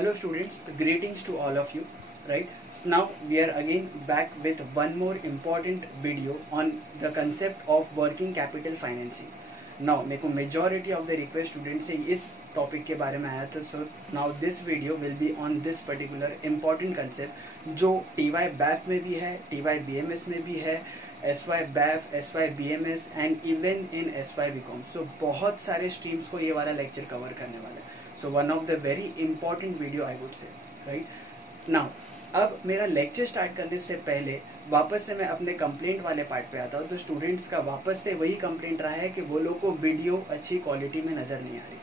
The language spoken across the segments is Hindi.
Hello students, greetings to all of you, right? So now we are again back with one more important video on the concept of working capital financing. Now मेरे को majority of the request students से इस टॉपिक के बारे में आया था, so now this video will be on this particular important concept जो TY BAF में भी है, TY BMS में भी है, SY BAF, SY BMS and even in SY BCom. So बहुत सारे streams को ये वाला lecture cover करने वाला है. So one of the very important video I would say, right? Now अब मेरा लेक्चर स्टार्ट करने से पहले वापस से मैं अपने कंप्लेंट वाले पार्ट पे आता हूँ. तो स्टूडेंट्स का वापस से वही कंप्लेंट रहा है कि वो लोग को वीडियो अच्छी क्वालिटी में नज़र नहीं आ रही.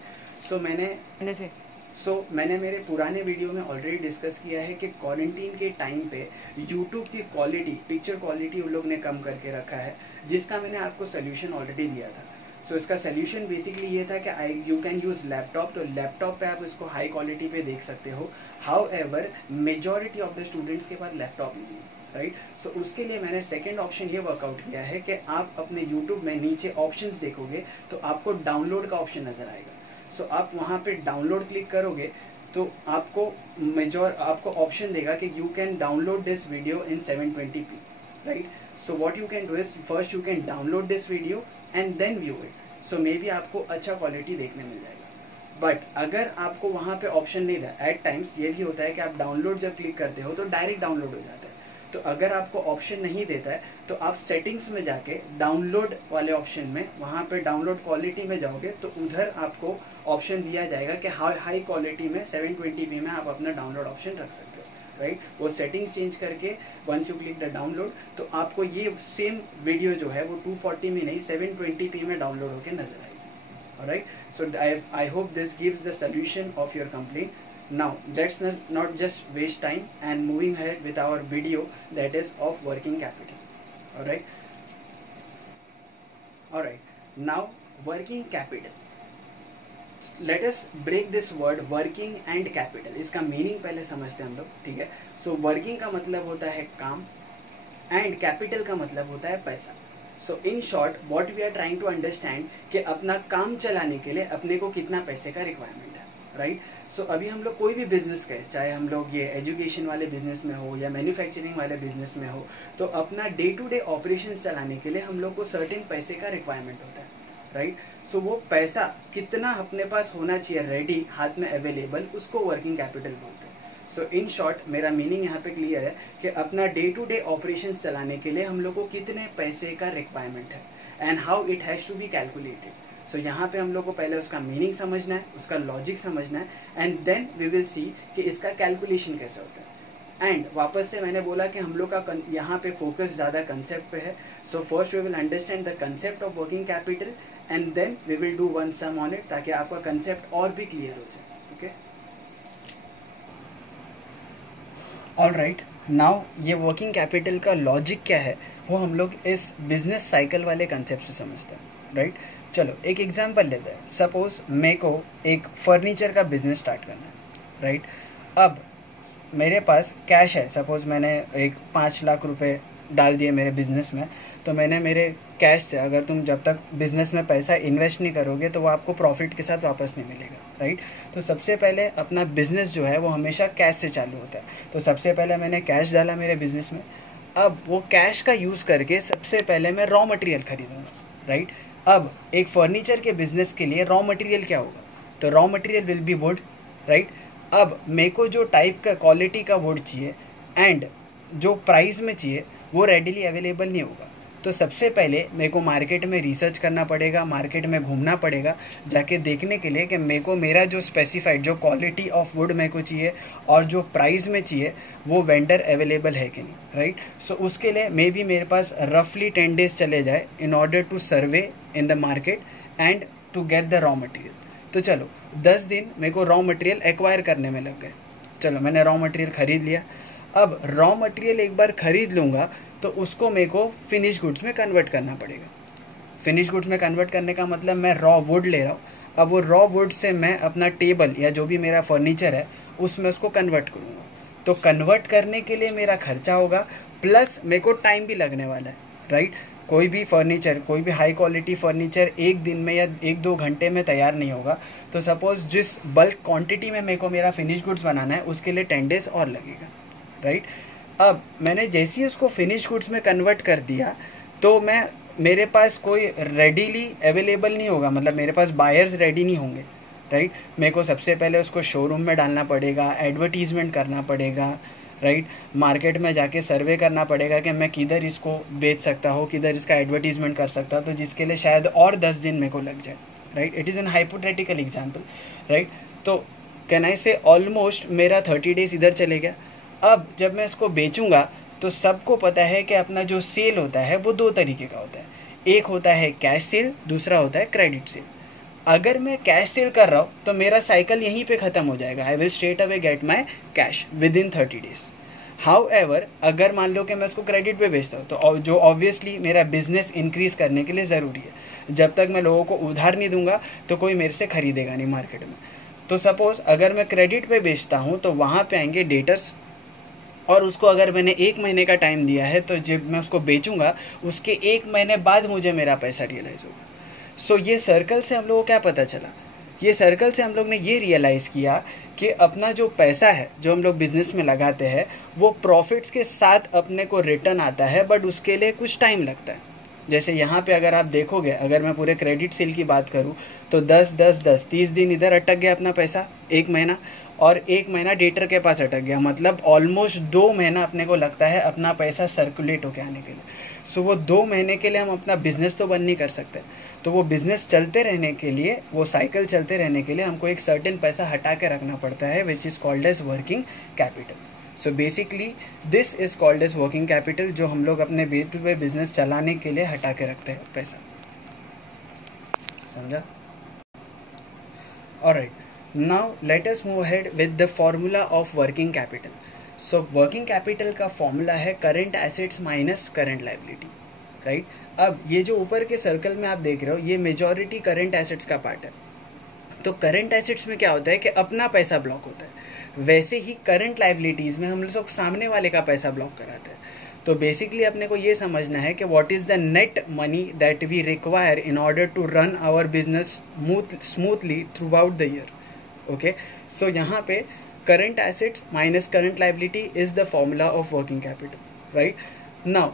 मैंने मेरे पुराने वीडियो में ऑलरेडी डिस्कस किया है कि क्वारंटीन के टाइम पे यूट्यूब की क्वालिटी, पिक्चर क्वालिटी उन लोग ने कम करके रखा है, जिसका मैंने आपको सोल्यूशन ऑलरेडी दिया था. सो इसका सोल्यूशन बेसिकली ये था कि यू कैन यूज़ लैपटॉप. तो लैपटॉप पे आप इसको हाई क्वालिटी पे देख सकते हो. How ever majority of the students के पास लैपटॉप नहीं है, राइट? सो उसके लिए मैंने सेकेंड ऑप्शन ये वर्कआउट किया है कि आप अपने यूट्यूब में नीचे ऑप्शंस देखोगे तो आपको डाउनलोड का ऑप्शन नज़र आएगा. सो आप वहाँ पे डाउनलोड क्लिक करोगे तो आपको ऑप्शन देगा कि you can download this video in 720p, right? So what you can do is first you can download this video and then view it. So maybe आपको अच्छा क्वालिटी देखने मिल जाएगा. बट अगर आपको वहाँ पे ऑप्शन नहीं था, एट टाइम्स ये भी होता है कि आप डाउनलोड जब क्लिक करते हो तो डायरेक्ट डाउनलोड हो जाता है. तो अगर आपको ऑप्शन नहीं देता है तो आप सेटिंग्स में जाके डाउनलोड वाले ऑप्शन में वहाँ पे डाउनलोड क्वालिटी में जाओगे तो उधर आपको ऑप्शन दिया जाएगा कि हाई क्वालिटी में 720p में आप अपना डाउनलोड ऑप्शन रख सकते हो, राइट? वो सेटिंग्स चेंज करके once you click the download तो आपको ये सेम वीडियो जो है वो 240 में नहीं 720p में डाउनलोड होकर नजर आएगी. Alright, so I hope this gives the solution of your complaint. Now let's not just waste time and moving ahead with our video that is of working capital. Alright, now working capital. Let us break this word working and capital. इसका मीनिंग पहले समझते हैं हम लोग, ठीक है? सो वर्किंग का मतलब होता है काम एंड कैपिटल का मतलब होता है पैसा. So in short what we are trying to understand कि अपना काम चलाने के लिए अपने को कितना पैसे का रिक्वायरमेंट है, राइट? सो अभी हम लोग कोई भी बिजनेस करें, चाहे हम लोग ये एजुकेशन वाले बिजनेस में हो या मैन्युफैक्चरिंग वाले बिजनेस में हो, तो अपना डे टू डे ऑपरेशंस चलाने के लिए हम लोग को सर्टेन पैसे का रिक्वायरमेंट होता है, राइट? सो वो पैसा कितना अपने पास होना चाहिए रेडी, हाथ में अवेलेबल, उसको वर्किंग कैपिटल बोलते हैं. सो इन शॉर्ट मेरा मीनिंग यहाँ पे क्लियर है कि अपना डे टू डे ऑपरेशंस चलाने के लिए हम लोग को कितने पैसे का रिक्वायरमेंट है and how it has to be calculated. So यहाँ पे हम लोग को पहले उसका मीनिंग समझना है, उसका लॉजिक समझना है and then we will see कि इसका कैलकुलेशन कैसे होता है. एंड वापस से मैंने बोला कि हम लोग का यहाँ पे फोकस ज़्यादा कंसेप्ट पे है. So first we will understand the concept of working capital and then we will do one sum on it ताकि आपका कंसेप्ट और भी क्लियर हो जाए. Okay, alright. नाउ ये वर्किंग कैपिटल का लॉजिक क्या है वो हम लोग इस बिजनेस साइकिल वाले कंसेप्ट से समझते हैं, राइट? चलो एक एग्जांपल लेते हैं. सपोज मेरे को एक फर्नीचर का बिजनेस स्टार्ट करना है, राइट? अब मेरे पास कैश है. सपोज मैंने एक 5 लाख रुपए डाल दिए मेरे बिजनेस में. तो मैंने मेरे कैश से, अगर तुम जब तक बिजनेस में पैसा इन्वेस्ट नहीं करोगे तो वो आपको प्रॉफिट के साथ वापस नहीं मिलेगा, राइट? तो सबसे पहले अपना बिजनेस जो है वो हमेशा कैश से चालू होता है. तो सबसे पहले मैंने कैश डाला मेरे बिजनेस में. अब वो कैश का यूज़ करके सबसे पहले मैं रॉ मटेरियल खरीदूंगा, राइट? अब एक फर्नीचर के बिजनेस के लिए रॉ मटेरियल क्या होगा? तो raw material will be would, right? अब मेरे को जो टाइप का क्वालिटी का वुड चाहिए एंड जो प्राइस में चाहिए वो रेडिली अवेलेबल नहीं होगा. तो सबसे पहले मेरे को मार्केट में रिसर्च करना पड़ेगा, मार्केट में घूमना पड़ेगा जाके देखने के लिए कि मेरे को मेरा जो स्पेसिफाइड जो क्वालिटी ऑफ वुड मेरे को चाहिए और जो प्राइस में चाहिए वो वेंडर अवेलेबल है कि नहीं, राइट? सो उसके लिए मे बी मेरे पास रफली 10 days चले जाए in order to survey in the market and to get the raw material. तो चलो 10 दिन मेरे को रॉ मटेरियल एक्वायर करने में लग गए. चलो मैंने रॉ मटेरियल ख़रीद लिया. अब रॉ मटेरियल एक बार ख़रीद लूँगा तो उसको मेरे को फिनिश गुड्स में कन्वर्ट करना पड़ेगा. फिनिश गुड्स में कन्वर्ट करने का मतलब मैं रॉ वुड ले रहा हूँ. अब वो रॉ वुड से मैं अपना टेबल या जो भी मेरा फर्नीचर है उसमें उसको कन्वर्ट करूँगा. तो कन्वर्ट करने के लिए मेरा खर्चा होगा प्लस मेरे को टाइम भी लगने वाला है, राइट? कोई भी फर्नीचर, कोई भी हाई क्वालिटी फर्नीचर एक दिन में या 1-2 घंटे में तैयार नहीं होगा। तो सपोज़ जिस बल्क क्वांटिटी में मेरे को मेरा फिनिश गुड्स बनाना है उसके लिए 10 डेज़ और लगेगा, राइट। अब मैंने जैसे ही उसको फिनिश गुड्स में कन्वर्ट कर दिया तो मेरे पास कोई रेडीली अवेलेबल नहीं होगा, मतलब मेरे पास बायर्स रेडी नहीं होंगे, राइट। मेरे को सबसे पहले उसको शोरूम में डालना पड़ेगा, एडवर्टीज़मेंट करना पड़ेगा, राइट। मार्केट में जाके सर्वे करना पड़ेगा कि मैं किधर इसको बेच सकता हूँ, किधर इसका एडवर्टीज़मेंट कर सकता हूँ, तो जिसके लिए शायद और 10 दिन मेरे को लग जाए, right. It is an hypothetical example, right. तो कैन आई से ऑलमोस्ट मेरा 30 डेज़ इधर चले गया। अब जब मैं इसको बेचूंगा तो सबको पता है कि अपना जो सेल होता है वो 2 तरीके का होता है। एक होता है कैश सेल, दूसरा होता है क्रेडिट सेल। अगर मैं कैश सेल कर रहा हूँ तो मेरा साइकिल यहीं पे ख़त्म हो जाएगा, I will straight away get my cash with in 30 days. However अगर मान लो कि मैं इसको क्रेडिट पे बेचता हूँ तो जो ऑब्वियसली मेरा बिजनेस इंक्रीज़ करने के लिए ज़रूरी है, जब तक मैं लोगों को उधार नहीं दूंगा तो कोई मेरे से ख़रीदेगा नहीं मार्केट में। तो सपोज़ अगर मैं क्रेडिट पे बेचता हूँ तो वहाँ पे आएंगे डेटर्स, और उसको अगर मैंने 1 महीने का टाइम दिया है तो जब मैं उसको बेचूंगा उसके 1 महीने बाद मुझे मेरा पैसा रियलाइज़ होगा। सो ये सर्कल से हम लोगों को क्या पता चला, ये सर्कल से हम लोग ने ये रियलाइज़ किया कि अपना जो पैसा है जो हम लोग बिज़नेस में लगाते हैं वो प्रॉफिट्स के साथ अपने को रिटर्न आता है, बट उसके लिए कुछ टाइम लगता है। जैसे यहाँ पे अगर आप देखोगे, अगर मैं पूरे क्रेडिट सेल की बात करूँ तो 30 दिन इधर अटक गया अपना पैसा 1 महीना, और 1 महीना डेटर के पास अटक गया, मतलब ऑलमोस्ट 2 महीना अपने को लगता है अपना पैसा सर्कुलेट होके आने के लिए। सो वो 2 महीने के लिए हम अपना बिजनेस तो बंद नहीं कर सकते, तो वो बिजनेस चलते रहने के लिए, वो साइकिल चलते रहने के लिए हमको एक सर्टेन पैसा हटा के रखना पड़ता है, which is called as working capital. So basically this is called as working capital, जो हम लोग अपने डे टू डे बिजनेस चलाने के लिए हटा के रखते हैं पैसा, समझा? Alright, now let us move ahead with the formula of working capital. So working capital का फॉर्मूला है current assets minus current liability, right. अब ये जो ऊपर के सर्कल में आप देख रहे हो ये मेजॉरिटी करंट एसेट्स का पार्ट है। तो करंट एसेट्स में क्या होता है कि अपना पैसा ब्लॉक होता है, वैसे ही करंट लायबिलिटीज़ में हम लोग सामने वाले का पैसा ब्लॉक कराते हैं। तो बेसिकली अपने को ये समझना है कि what is the net money that we require in order to run our business smoothly throughout the year. Okay, so यहाँ पे current assets minus current liability is the formula of working capital, right. Now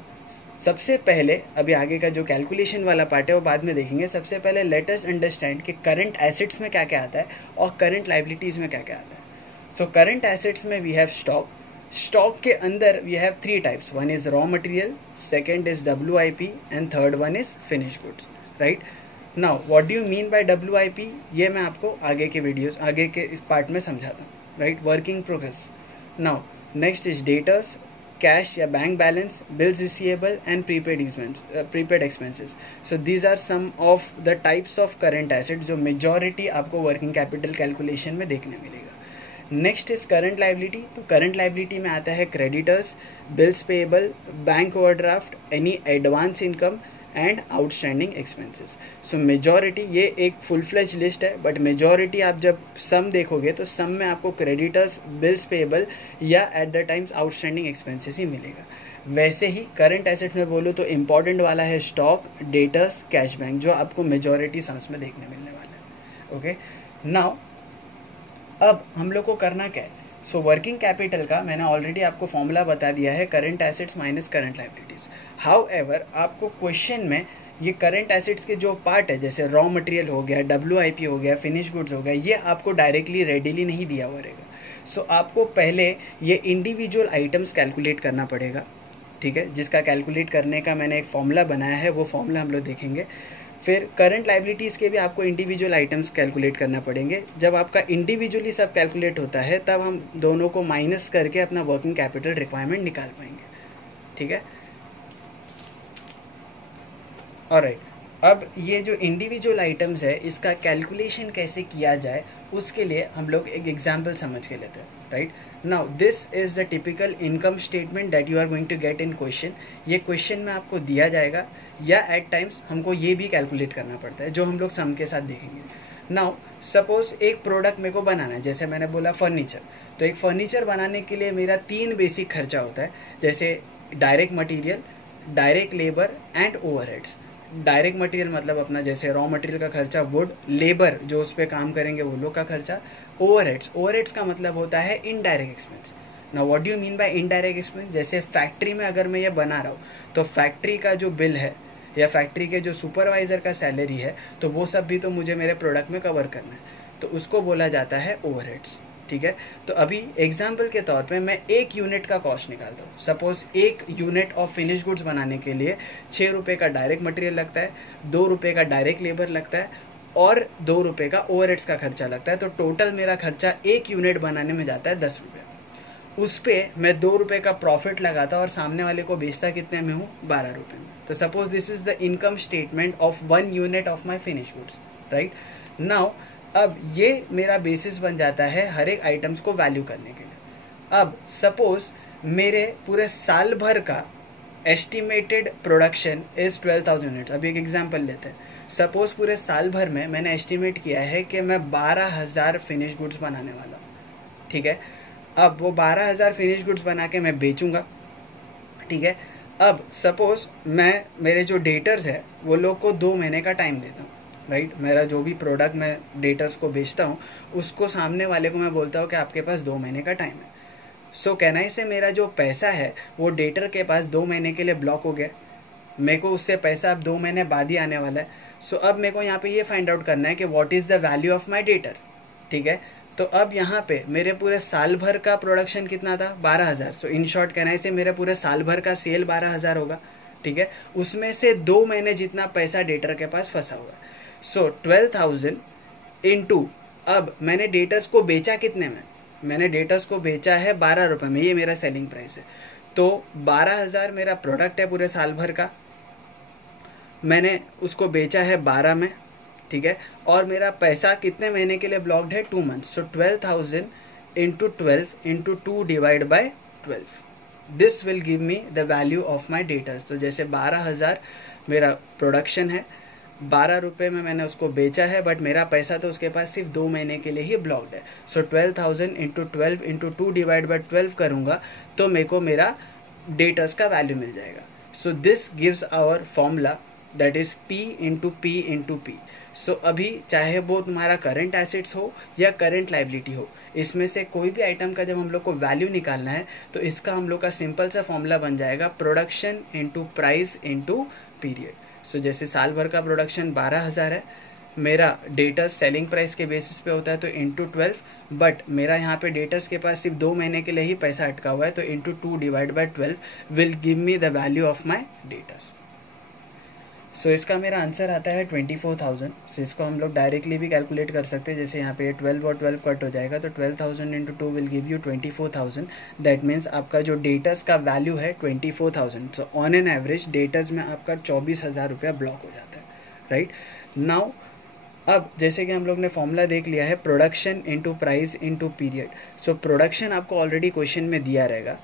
सबसे पहले अभी आगे का जो कैलकुलेशन वाला पार्ट है वो बाद में देखेंगे। सबसे पहले लेट अस अंडरस्टैंड कि करंट एसेट्स में क्या क्या आता है और करंट लायबिलिटीज़ में क्या क्या आता है। सो करंट एसेट्स में वी हैव स्टॉक, स्टॉक के अंदर we have 3 types, one is raw material, second is WIP and third one is finish goods, right. Now what do you mean by WIP, ये मैं आपको आगे के वीडियोस आगे के इस पार्ट में समझाता हूँ, right. Working progress. Now next is debtors, cash या bank balance, bills receivable and prepaid expenses. So these are some of the types of current asset जो मेजॉरिटी आपको वर्किंग कैपिटल कैलकुलेशन में देखने मिलेगा। Next is current liability. तो करंट लायबिलिटी में आता है creditors, bills payable, bank overdraft, any advance income and outstanding expenses. So majority, ये एक फुल फ्लेज लिस्ट है, बट मेजॉरिटी आप जब सम देखोगे तो सम में आपको क्रेडिटर्स, बिल्स पेएबल या at the times outstanding expenses ही मिलेगा। वैसे ही करंट एसेट्स में बोलूँ तो इम्पॉर्टेंट वाला है स्टॉक, डेटर्स, कैश बैंक, जो आपको मेजॉरिटी सम्स में देखने मिलने वाला है। ओके, नाउ अब हम लोग को करना क्या है। सो वर्किंग कैपिटल का मैंने ऑलरेडी आपको फॉर्मूला बता दिया है, current assets minus current liabilities. However आपको क्वेश्चन में ये करंट एसेट्स के जो पार्ट है जैसे रॉ मटेरियल हो गया, WIP हो गया, फिनिश गुड्स हो गया, ये आपको डायरेक्टली रेडीली नहीं दिया हुआ रहेगा। सो आपको पहले ये इंडिविजुअल आइटम्स कैलकुलेट करना पड़ेगा, ठीक है, जिसका कैलकुलेट करने का मैंने एक फॉर्मूला बनाया है, वो फॉर्मूला हम लोग देखेंगे। फिर करंट लायबिलिटीज़ के भी आपको इंडिविजुअल आइटम्स कैलकुलेट करना पड़ेंगे। जब आपका इंडिविजुअली सब कैलकुलेट होता है तब हम दोनों को माइनस करके अपना वर्किंग कैपिटल रिक्वायरमेंट निकाल पाएंगे, ठीक है। ऑलराइट, अब ये जो इंडिविजुअल आइटम्स है इसका कैलकुलेशन कैसे किया जाए उसके लिए हम लोग एक एग्जाम्पल समझ के लेते हैं, right. Now this is the typical income statement that you are going to get in question. ये क्वेश्चन में आपको दिया जाएगा या एट टाइम्स हमको ये भी कैलकुलेट करना पड़ता है, जो हम लोग सम के साथ देखेंगे। नाउ सपोज एक प्रोडक्ट मेरे को बनाना है, जैसे मैंने बोला फर्नीचर, तो एक फर्नीचर बनाने के लिए मेरा 3 बेसिक खर्चा होता है, जैसे direct material, direct labour and overheads. Direct material मतलब अपना जैसे रॉ मटेरियल का खर्चा, वुड, लेबर जो उस पर काम करेंगे वो लोग का खर्चा, ओवरहेड्स का मतलब होता है इनडायरेक्ट एक्सपेंस। ना what do you mean bye indirect expense? जैसे फैक्ट्री में अगर मैं ये बना रहा हूँ तो फैक्ट्री का जो बिल है या फैक्ट्री के जो सुपरवाइजर का सैलरी है तो वो सब भी तो मुझे मेरे प्रोडक्ट में कवर करना है, तो उसको बोला जाता है ओवरहेड्स। ठीक है, तो अभी एग्जाम्पल के तौर पे मैं एक यूनिट का कॉस्ट निकालता हूँ। सपोज एक यूनिट ऑफ फिनिश गुड्स बनाने के लिए 6 रुपये का डायरेक्ट मटेरियल लगता है, 2 रुपये का डायरेक्ट लेबर लगता है और 2 रुपये का ओवरहेड्स का खर्चा लगता है। तो टोटल मेरा खर्चा एक यूनिट बनाने में जाता है 10 रुपये। उस पर मैं 2 रुपये का प्रॉफिट लगाता और सामने वाले को बेचता कितने में हूँ? 12 रुपये में। तो suppose this is the income statement of 1 unit of my finish goods, right. Now अब ये मेरा बेसिस बन जाता है हर एक आइटम्स को वैल्यू करने के लिए। अब सपोज मेरे पूरे साल भर का एस्टिमेटेड प्रोडक्शन इज 12,000 यूनिट्स। अभी एक एग्जांपल लेते हैं। सपोज पूरे साल भर में मैंने एस्टिमेट किया है कि मैं 12,000 फिनिश गुड्स बनाने वाला हूँ। ठीक है, अब वो 12,000 फिनिश गुड्स बना के मैं बेचूंगा। ठीक है, अब सपोज मैं मेरे जो डेटर्स है वो लोग को 2 महीने का टाइम देता हूँ, राइट। मेरा जो भी प्रोडक्ट मैं डेटर्स को बेचता हूँ उसको सामने वाले को मैं बोलता हूँ कि आपके पास 2 महीने का टाइम है। सो कहना ही से मेरा जो पैसा है वो डेटर के पास 2 महीने के लिए ब्लॉक हो गया। मेरे को उससे पैसा अब 2 महीने बाद ही आने वाला है। सो अब मेरे को यहाँ पे ये फाइंड आउट करना है कि what is the value of my debtor. ठीक है, तो अब यहाँ पे मेरे पूरे साल भर का प्रोडक्शन कितना था? 12,000। सो इन शॉर्ट कहना है से मेरे पूरे साल भर का सेल 12,000 होगा। ठीक है, उसमें से 2 महीने जितना पैसा डेटर के पास फंसा हुआ है। सो 12,000 इंटू, अब मैंने डेटर्स को बेचा कितने में? मैंने डेटर्स को बेचा है 12 रुपये में, ये मेरा सेलिंग प्राइस है। तो 12,000 मेरा प्रोडक्ट है पूरे साल भर का, मैंने उसको बेचा है 12 में। ठीक है, और मेरा पैसा कितने महीने के लिए ब्लॉक्ड है? 2 months. So 12,000 into 12 into 2 divide by 12, this will give me the value of my debtors. तो जैसे 12,000 मेरा प्रोडक्शन है, 12 रुपये में मैंने उसको बेचा है, बट मेरा पैसा तो उसके पास सिर्फ 2 महीने के लिए ही ब्लॉक्ड है। सो 12,000 इंटू 12 इंटू 2 डिवाइड बाई 12 करूँगा तो मेरे को मेरा डेटर्स का वैल्यू मिल जाएगा। So this gives our formula that is P into P into P. सो अभी चाहे वो तुम्हारा करंट एसेट्स हो या करंट लाइबिलिटी हो, इसमें से कोई भी आइटम का जब हम लोग को वैल्यू निकालना है तो इसका हम लोग का सिंपल सा फॉर्मूला बन जाएगा production into price into period. So जैसे साल भर का प्रोडक्शन 12,000 है, मेरा डेटर्स सेलिंग प्राइस के बेसिस पे होता है तो इंटू 12, बट मेरा यहाँ पे डेटर्स के पास सिर्फ 2 महीने के लिए ही पैसा अटका हुआ है तो into 2 divide by 12 will give me the value of my debtors. So इसका मेरा आंसर आता है 24,000। सो इसको हम लोग डायरेक्टली भी कैलकुलेट कर सकते हैं, जैसे यहाँ पे 12 और 12 कट हो जाएगा तो 12,000 into 2 will give you 24,000। That means आपका जो डेटर्स का वैल्यू है 24,000। So on an average debtors में आपका 24,000 रुपया ब्लॉक हो जाता है, राइट। नाउ अब जैसे कि हम लोग ने फॉर्मूला देख लिया है production into price into period. So production आपको ऑलरेडी क्वेश्चन में दिया रहेगा।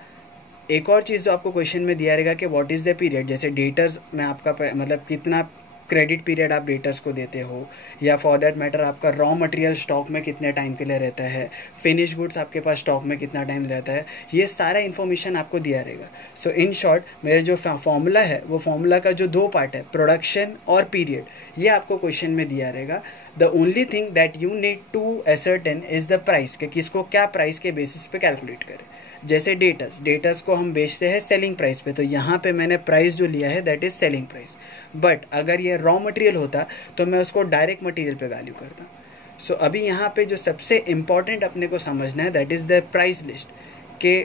एक और चीज़ जो आपको क्वेश्चन में दिया रहेगा कि व्हाट इज़ द पीरियड, जैसे डेटर्स में आपका मतलब कितना क्रेडिट पीरियड आप डेटर्स को देते हो, या फॉर दैट मैटर आपका रॉ मटेरियल स्टॉक में कितने टाइम के लिए रहता है, फिनिश गुड्स आपके पास स्टॉक में कितना टाइम रहता है, ये सारा इन्फॉर्मेशन आपको दिया रहेगा। सो इन शॉर्ट मेरा जो फॉर्मूला है वो फॉर्मूला का जो 2 पार्ट है प्रोडक्शन और पीरियड, ये आपको क्वेश्चन में दिया रहेगा। The only thing that you need to ascertain is the price, कि किसको क्या प्राइस के बेसिस पे कैलकुलेट करें। जैसे डेटर्स को हम बेचते हैं सेलिंग प्राइस पे, तो यहाँ पे मैंने प्राइस जो लिया है that is selling price. But अगर ये रॉ मटेरियल होता तो मैं उसको डायरेक्ट मटेरियल पे वैल्यू करता। सो अभी यहाँ पे जो सबसे इम्पॉर्टेंट अपने को समझना है that is the price list, के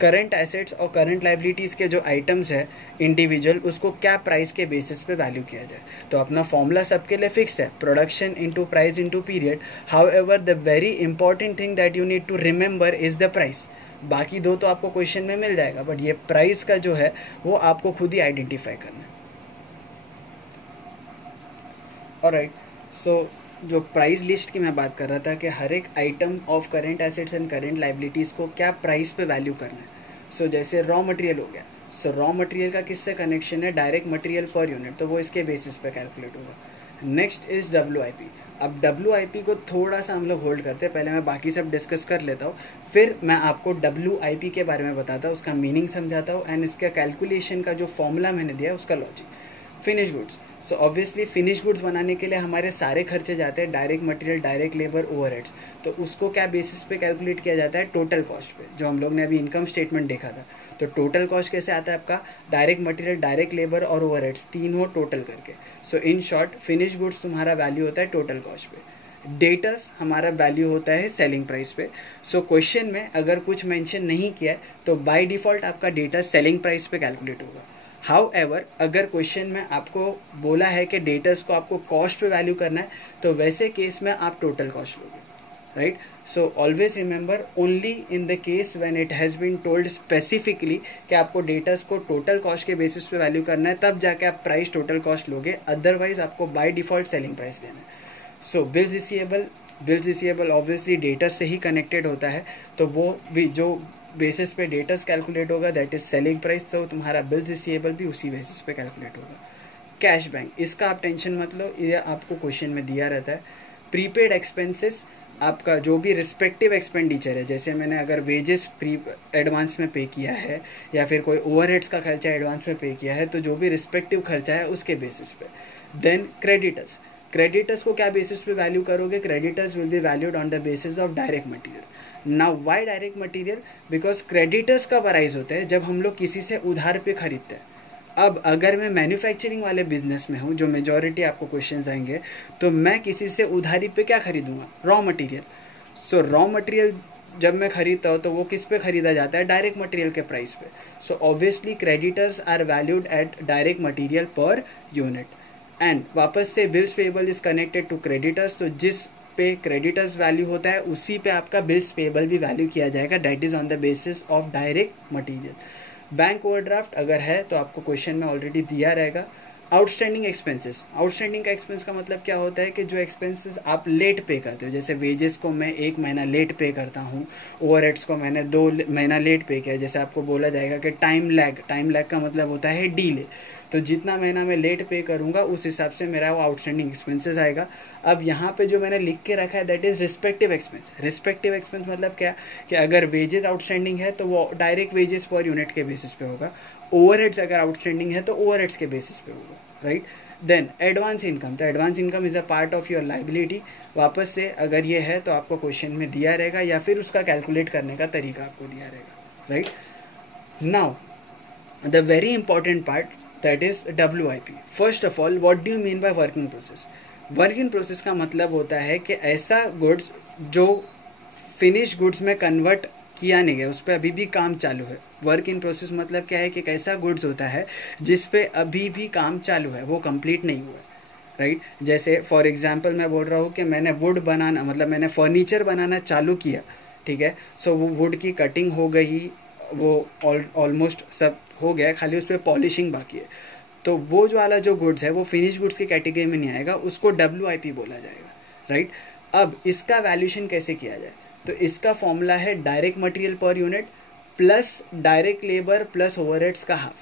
करंट एसेट्स और करंट लाइबिलिटीज़ के जो आइटम्स है इंडिविजुअल, उसको क्या प्राइस के बेसिस पे वैल्यू किया जाए। तो अपना फॉर्मूला सबके लिए फिक्स है, production into price into period. However the very important thing that you need to remember is the price. बाकी 2 तो आपको क्वेश्चन में मिल जाएगा, बट ये प्राइस का जो है वो आपको खुद ही आइडेंटिफाई करना है। ऑलराइट, सो जो प्राइस लिस्ट की मैं बात कर रहा था कि हर एक item of current assets and current liabilities को क्या प्राइस पे वैल्यू करना है। सो जैसे रॉ मटेरियल हो गया, सो रॉ मटेरियल का किससे कनेक्शन है? डायरेक्ट मटेरियल पर यूनिट, तो वो इसके बेसिस पे कैलकुलेट होगा। Next is WIP। अब WIP को थोड़ा सा हम लोग होल्ड करते हैं, पहले मैं बाकी सब डिस्कस कर लेता हूँ, फिर मैं आपको WIP के बारे में बताता हूँ, उसका मीनिंग समझाता हूँ एंड इसका कैलकुलेशन का जो फॉर्मूला मैंने दिया है उसका logic. Finish goods, so obviously finish goods बनाने के लिए हमारे सारे खर्चे जाते हैं, direct material, direct labour, overheads. तो उसको क्या बेसिस पे कैलकुलेट किया जाता है? टोटल कॉस्ट पे, जो हम लोग ने अभी इनकम स्टेटमेंट देखा था। तो टोटल कॉस्ट कैसे आता है आपका? डायरेक्ट मटेरियल, डायरेक्ट लेबर और ओवरहेड्स तीनों टोटल करके। सो इन शॉर्ट फिनिश गुड्स तुम्हारा वैल्यू होता है टोटल कॉस्ट पे, डेटर्स हमारा वैल्यू होता है सेलिंग प्राइस पे। सो क्वेश्चन में अगर कुछ मेंशन नहीं किया है तो बाय डिफ़ॉल्ट आपका डेटा सेलिंग प्राइस पे कैलकुलेट होगा। हाउएवर अगर क्वेश्चन में आपको बोला है कि डेटर्स को आपको कॉस्ट पे वैल्यू करना है, तो वैसे केस में आप टोटल कॉस्ट लोगे, right. So always remember, only in the case when it has been told specifically कि आपको डेटर्स को टोटल कॉस्ट के बेसिस पे वैल्यू करना है, तब जाके आप प्राइस टोटल कॉस्ट लोगे, अदरवाइज आपको बाय डिफ़ॉल्ट सेलिंग प्राइस लेना है। So bills receivable obviously debtors से ही कनेक्टेड होता है, तो वो भी जो बेसिस पे डेटर्स कैलकुलेट होगा दैट इज सेलिंग प्राइस, तो तुम्हारा बिल्स रिसीवेबल भी उसी बेसिस पे कैलकुलेट होगा। कैश बैंक, इसका आप टेंशन मत लो, ये आपको क्वेश्चन में दिया रहता है। प्रीपेड एक्सपेंसेस, आपका जो भी रिस्पेक्टिव एक्सपेंडिचर है, जैसे मैंने अगर वेजेस एडवांस में पे किया है या फिर कोई ओवरहेड्स का खर्चा एडवांस में पे किया है, तो जो भी रिस्पेक्टिव खर्चा है उसके बेसिस पे। देन क्रेडिटर्स को क्या बेसिस पे वैल्यू करोगे? Creditors will be valued on the basis of direct material. Now why direct material? Because creditors का अराइज होता है जब हम लोग किसी से उधार पे खरीदते हैं। अब अगर मैं मैन्युफैक्चरिंग वाले बिजनेस में हूँ, जो मेजॉरिटी आपको क्वेश्चंस आएंगे, तो मैं किसी से उधारी पे क्या खरीदूंगा? Raw material. So raw material जब मैं खरीदता हूँ तो वो किस पे खरीदा जाता है? डायरेक्ट मटेरियल के प्राइस पे। So obviously creditors are valued at direct material per unit. And वापस से bills payable is connected to creditors, तो जिस पे क्रेडिटर्स वैल्यू होता है उसी पे आपका बिल्स पेबल भी वैल्यू किया जाएगा, that is on the basis of direct material. Bank overdraft अगर है तो आपको क्वेश्चन में ऑलरेडी दिया रहेगा। आउटस्टैंडिंग एक्सपेंसेस, आउटस्टैंडिंग का एक्सपेंस का मतलब क्या होता है कि जो एक्सपेंसेस आप लेट पे करते हो, जैसे वेजेस को मैं 1 महीना लेट पे करता हूँ, ओवरहेड्स को मैंने 2 महीना लेट पे किया, जैसे आपको बोला जाएगा कि टाइम लैग का मतलब होता है डिले, तो जितना महीना मैं लेट पे करूँगा उस हिसाब से मेरा वो आउटस्टैंडिंग एक्सपेंसेस आएगा। अब यहाँ पे जो मैंने लिख के रखा है that is respective expense. Respective expense मतलब क्या कि अगर वेजेस आउटस्टैंडिंग है तो वो डायरेक्ट वेजेस पर यूनिट के बेसिस पे होगा, ओवरहेड्स अगर आउटस्टैंडिंग है तो ओवरहेड्स के बेसिस पे होगा, राइट। देन एडवांस इनकम, तो advance income is a part of your liability. वापस से अगर ये है तो आपको क्वेश्चन में दिया रहेगा या फिर उसका कैलकुलेट करने का तरीका आपको दिया रहेगा, right. Now the very important part that is WIP। First of all what do you mean by working process? Working process का मतलब होता है कि ऐसा गुड्स जो फिनिश गुड्स में कन्वर्ट किया नहीं गया, उस पर अभी भी काम चालू है। वर्क इन प्रोसेस मतलब क्या है कि एक ऐसा गुड्स होता है जिस पे अभी भी काम चालू है, वो कंप्लीट नहीं हुआ है, राइट। जैसे फॉर एग्जांपल मैं बोल रहा हूँ कि मैंने वुड बनाना, मतलब मैंने फर्नीचर बनाना चालू किया, ठीक है। सो वो वुड की कटिंग हो गई, वो ऑलमोस्ट सब हो गया, खाली उस पर पॉलिशिंग बाकी है। तो वो जो वाला जो गुड्स है वो फिनिश गुड्स की कैटेगरी में नहीं आएगा, उसको WIP बोला जाएगा, राइट। अब इसका वैल्यूएशन कैसे किया जाए? तो इसका फॉर्मूला है direct material per unit plus direct labour plus overheads का हाफ।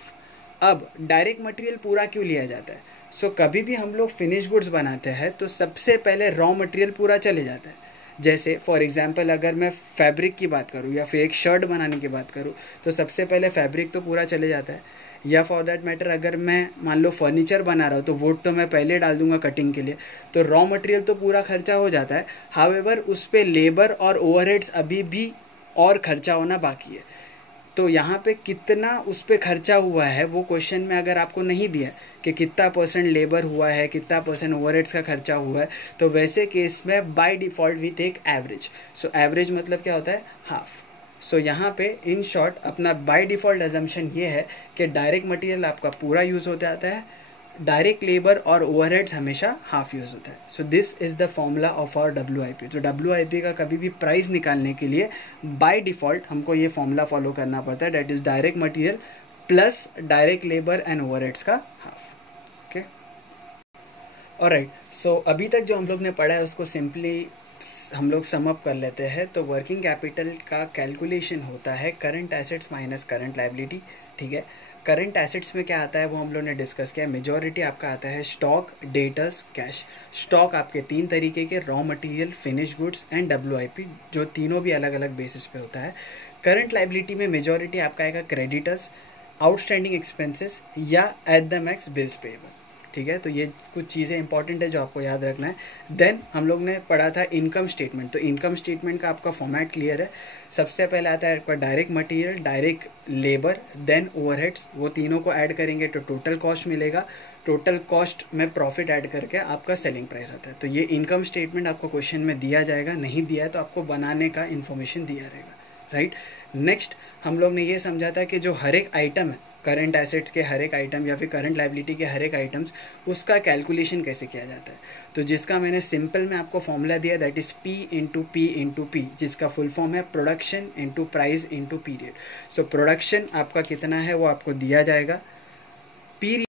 अब डायरेक्ट मटेरियल पूरा क्यों लिया जाता है? सो कभी भी हम लोग फिनिश गुड्स बनाते हैं तो सबसे पहले रॉ मटेरियल पूरा चले जाता है। जैसे फॉर एग्जांपल अगर मैं फैब्रिक की बात करूँ या फिर एक शर्ट बनाने की बात करूँ तो सबसे पहले फैब्रिक तो पूरा चले जाता है, या फॉर दैट मैटर अगर मैं मान लो फर्नीचर बना रहा हूँ तो वुड तो मैं पहले डाल दूंगा कटिंग के लिए, तो रॉ मटेरियल तो पूरा खर्चा हो जाता है। हाउएवर उस पर लेबर और ओवरहेड्स अभी भी और खर्चा होना बाकी है। तो यहाँ पे कितना उस पर खर्चा हुआ है वो क्वेश्चन में अगर आपको नहीं दिया कि कितना % लेबर हुआ है, कितना % ओवरहेड्स का खर्चा हुआ है, तो वैसे केस में by default we take average. So average मतलब क्या होता है? हाफ। सो यहाँ पे इन शॉर्ट अपना बाय डिफ़ॉल्ट अजम्पशन ये है कि डायरेक्ट मटेरियल आपका पूरा यूज़ होते आता है, डायरेक्ट लेबर और ओवरहेड्स हमेशा हाफ यूज़ होता है। So this is the formula of our WIP। तो WIP का कभी भी प्राइस निकालने के लिए बाय डिफ़ॉल्ट हमको ये फॉर्मूला फॉलो करना पड़ता है, that is direct material plus direct labour and overheads का हाफ। Okay, alright. सो अभी तक जो हम लोग ने पढ़ा है उसको सिंपली हम लोग सम अप कर लेते हैं, तो वर्किंग कैपिटल का कैलकुलेशन होता है current assets minus current liability, ठीक है। करंट एसेट्स में क्या आता है वो हम लोग ने डिस्कस किया। मेजॉरिटी आपका आता है स्टॉक, डेटर्स, कैश। स्टॉक आपके 3 तरीके के, raw material, finish goods and WIP, जो तीनों भी अलग अलग बेसिस पे होता है। करंट लायबिलिटी में मेजॉरिटी आपका आएगा क्रेडिटर्स, आउटस्टैंडिंग एक्सपेंसेस या at the max bills payable, ठीक है। तो ये कुछ चीज़ें इंपॉर्टेंट है जो आपको याद रखना है। देन हम लोग ने पढ़ा था इनकम स्टेटमेंट। तो इनकम स्टेटमेंट का आपका फॉर्मेट क्लियर है। सबसे पहले आता है आपका direct material, direct labour, then overheads. वो तीनों को ऐड करेंगे तो टोटल कॉस्ट मिलेगा। टोटल कॉस्ट में प्रॉफिट ऐड करके आपका सेलिंग प्राइस आता है। तो ये इनकम स्टेटमेंट आपको क्वेश्चन में दिया जाएगा, नहीं दिया है तो आपको बनाने का इन्फॉर्मेशन दिया रहेगा, राइट। नेक्स्ट हम लोग ने ये समझा था कि जो हर एक आइटम है, करंट एसेट्स के हर एक आइटम या फिर करंट लायबिलिटी के हर एक आइटम्स, उसका कैलकुलेशन कैसे किया जाता है। तो जिसका मैंने सिंपल में आपको फॉर्मूला दिया, that is P into P into P, जिसका फुल फॉर्म है production into price into period. So production आपका कितना है वो आपको दिया जाएगा, पीरियड